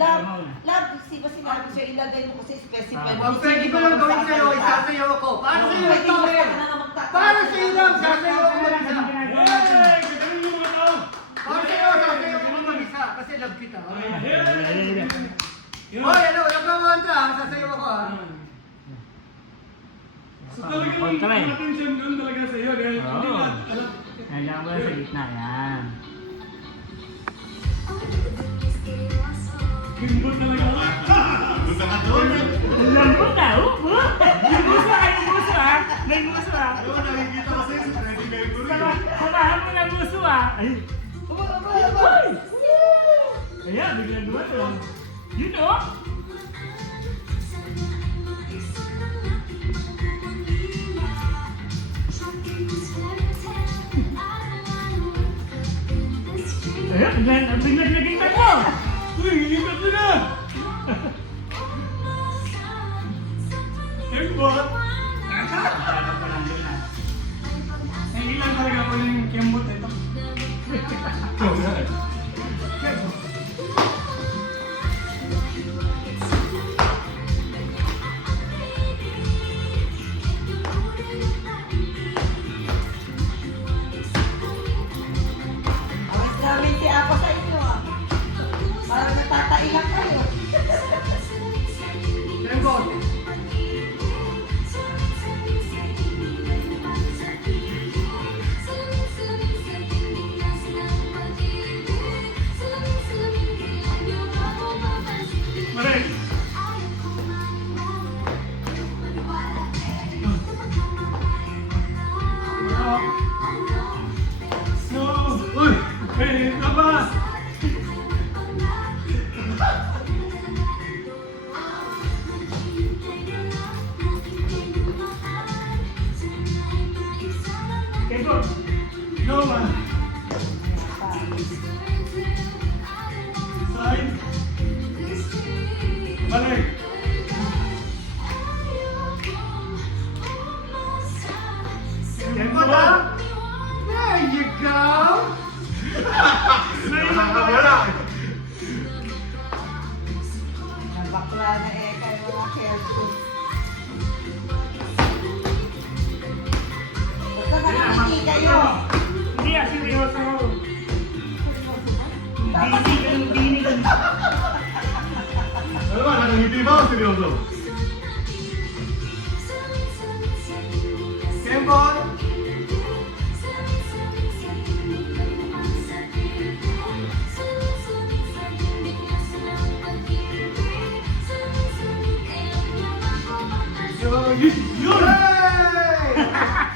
Love, si ba sinabi siya, ilagay mo kasi specify. Ang pwede ko lang gawin sa'yo, isasayo ako. Paano sa'yo ito, men? Paano sa'yo lang? Sasayo ako mag-isa. Paano sa'yo? Sasayo ako mag-isa. Kasi love kita. Hoy, ano? Walang kamantra. Sasayo ako, ha? So talagang may attention doon talaga sa'yo. Hindi na. Nandiyan ko lang sa gitna, yan. Gimbot talaga. Gusto ka doon? Ang lambot na, oh! May gusto ka, may gusto ah! May gusto ah! Ano, nakikita kasi si Freddie Mercury. Samahan mo ng gusto ah! Ay! Ay! Ayan, biglang dumato. You know? Ayan, biglang naging tatlo! Uy, ilipat mo na! Kembot! Nahilang talaga ko yung kembot ito. Awis namin si Apo sa inyo ah. Parang natatailang kayo. Kembot. Maray! So, uy! Eh, tama! Kembot! Go, man! Side! Balik! Kembot, ha? There you go! Nakakawala. Ang bakla na kayo mga careful. Basta nakakiti kayo. Hindi ah, seryoso. Hindi. Ano ba, nakangiti ba o seryoso? Kembot. Yun! Hey!